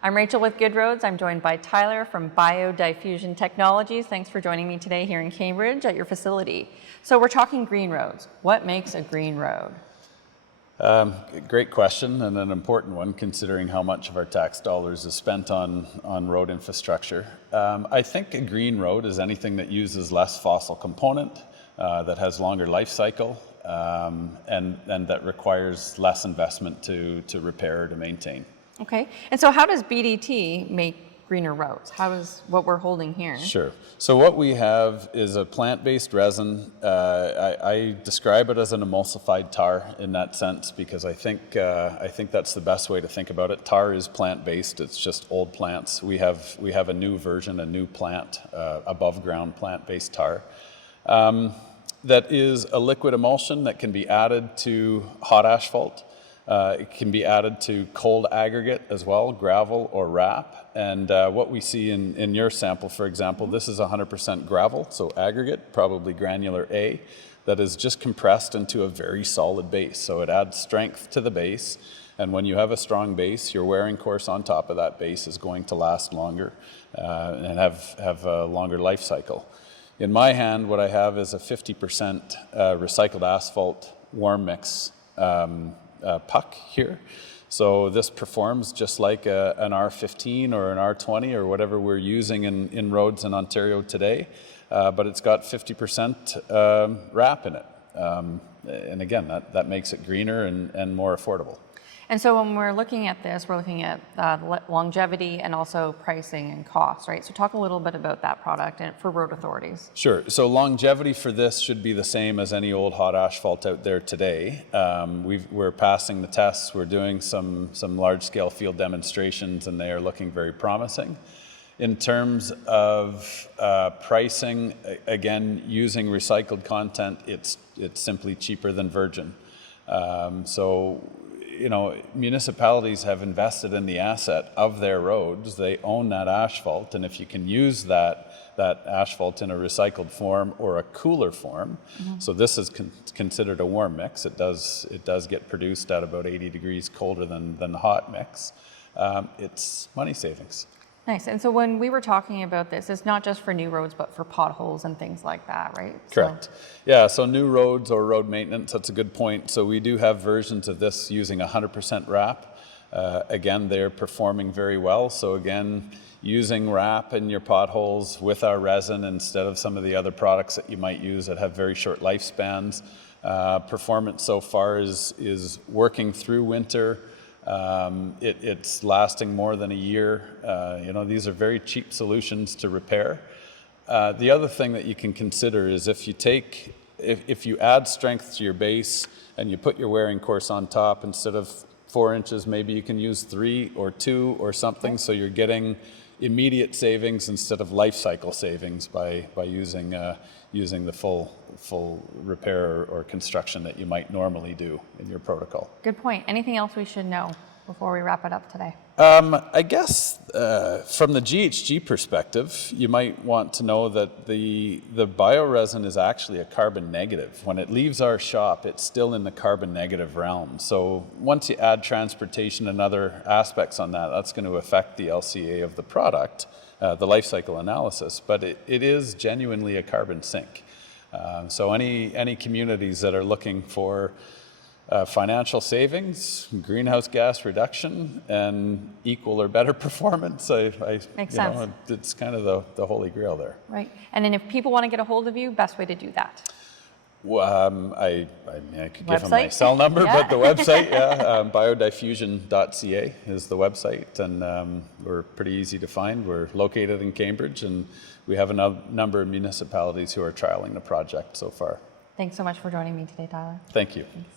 I'm Rachel with Good Roads. I'm joined by Tyler from BioDiffusion Technologies. Thanks for joining me today here in Cambridge at your facility. So we're talking green roads. What makes a green road? Great question, and an important one considering how much of our tax dollars is spent on road infrastructure. I think a green road is anything that uses less fossil component, that has longer life cycle, and that requires less investment to repair or to maintain. Okay, and so how does BDT make greener roads? How does what we're holding here? Sure. So what we have is a plant-based resin. I describe it as an emulsified tar in that sense because I think that's the best way to think about it. Tar is plant-based. It's just old plants. We have a new version, a new plant, above ground plant-based tar. That is a liquid emulsion that can be added to hot asphalt. It can be added to cold aggregate as well, gravel or RAP. And what we see in your sample, for example, this is 100% gravel, so aggregate, probably granular A, that is just compressed into a very solid base. So it adds strength to the base. And when you have a strong base, your wearing course on top of that base is going to last longer and have a longer life cycle. In my hand, what I have is a 50% recycled asphalt warm mix puck here. So this performs just like an R15 or an R20 or whatever we're using in roads in Ontario today, but it's got 50% RAP in it. And again, that makes it greener and more affordable. And so when we're looking at this, we're looking at longevity and also pricing and cost, right? So talk a little bit about that product and for road authorities. Sure. So longevity for this should be the same as any old hot asphalt out there today. We're passing the tests. We're doing some large-scale field demonstrations, and they are looking very promising. In terms of pricing, again, using recycled content, it's simply cheaper than virgin. You know, municipalities have invested in the asset of their roads. They own that asphalt, and if you can use that asphalt in a recycled form or a cooler form, so this is considered a warm mix. It does get produced at about 80 degrees colder than the hot mix. It's money savings. Nice. And so when we were talking about this, it's not just for new roads, but for potholes and things like that, right? Correct. Yeah, so new roads or road maintenance, that's a good point. So we do have versions of this using 100% RAP. Again, they're performing very well. So again, using RAP in your potholes with our resin instead of some of the other products that you might use that have very short lifespans. Performance so far is working through winter. It's lasting more than a year. You know, these are very cheap solutions to repair. The other thing that you can consider is if you add strength to your base and you put your wearing course on top, instead of 4 inches, maybe you can use 3 or 2 or something, so you're getting immediate savings instead of life cycle savings by using the full repair or construction that you might normally do in your protocol. Good point. Anything else we should know before we wrap it up today? I guess from the GHG perspective, you might want to know that the bioresin is actually a carbon negative. When it leaves our shop, it's still in the carbon negative realm. So once you add transportation and other aspects on that, that's going to affect the LCA of the product, the life cycle analysis, but it is genuinely a carbon sink. So any communities that are looking for financial savings, greenhouse gas reduction, and equal or better performance, Makes sense. It's kind of the holy grail there. Right. And then if people want to get a hold of you, best way to do that? Well, I could give them my cell number, but the website, biodiffusion.ca is the website, and we're pretty easy to find. We're located in Cambridge, and we have a number of municipalities who are trialing the project so far. Thanks so much for joining me today, Tyler. Thank you. Thanks.